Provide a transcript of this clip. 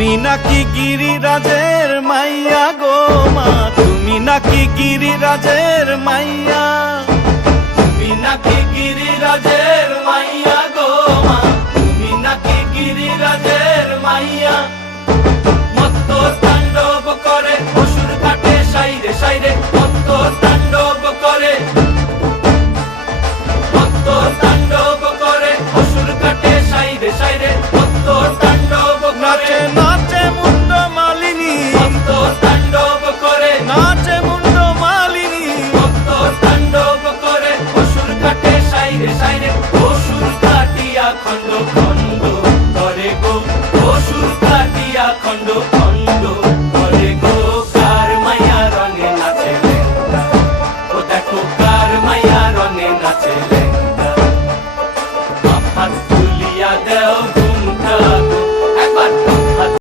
তুমি নাকি গিরিরাজের মাইয়া গো মা, তুমি নাকি গিরিরাজের মাইয়া, তুমি নাকি গিরিরাজের মাইয়া গো মা, তুমি নাকি গিরিরাজের মাইয়া। মত্ত তাণ্ডব করে অসুর কাটে সাইরে সাইরে।